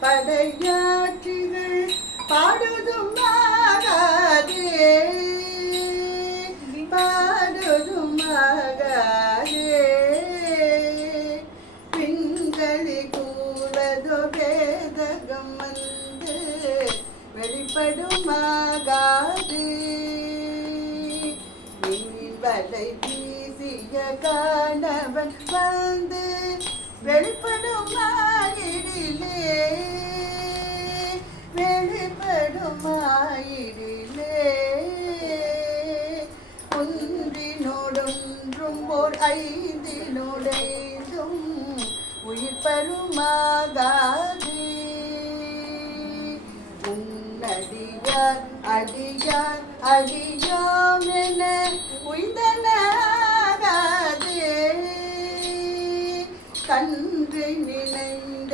படையாட்சிகள் பாடுதும் ஆகாதே பாடுதும் ஆகாதே பிங்களி கூறதோ வேதகம் வந்து வெளிப்படும் ஆகாதே வலை வீசிய காணவன் வந்து வெளிப்படும் ஆயிடிலே வெளிப்படும் ஆயிடிலே ஒன்றினோடொன்றும் ஓர் ஐந்தினோடைந்தும் உயிர் பருமாகாதே உன்னடியார் அடியார் அடியோம் என உய்தனாகாதே கன்றை நினைந்தெழுதாயன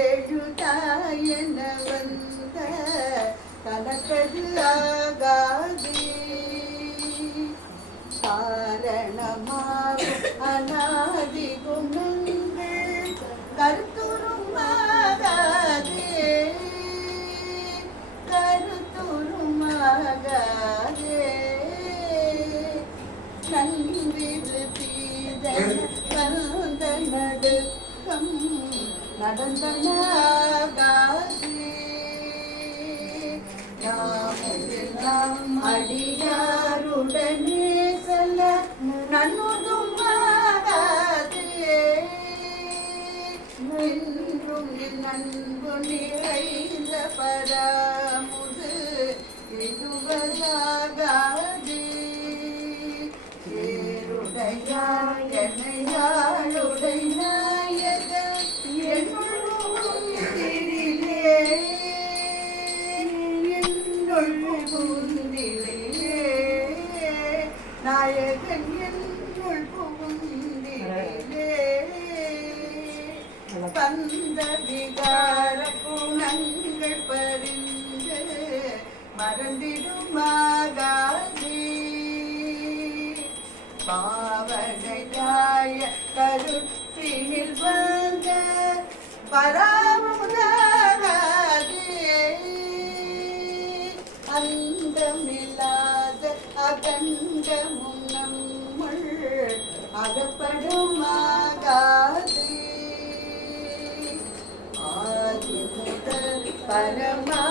வந்த கனக்கது ஆகாதே காரணமாகும் அநாதி குணங்கள் கருத்துரும் ஆகாதே கருத்துரும் ஆகாதே நன்றிது தீதன கந்த நடுக்கம் நடந்தனாகாதே நாம் அடியாருடனே செல்ல நன்னுதும் ஆகாதே என்றும் நன்பு நிறைந்த பராமுது எழுவதாகாதே ஏருடையாள் எனையாளுடை நாயக என்னுள்ளிலே என்னுள் புகுந்திலே நாயகன் என்னுள் புகுந்திலே பந்த விகார குணங்கள் பறிந்து மறந்திடுமாகாதே பாவனையாய கருத்தினில் வந்த பராமுதாராதே அந்தமில்லாத அகண்டமும் நம்முள் அகப்படுமாகாதே ஆதி முதல் பரமா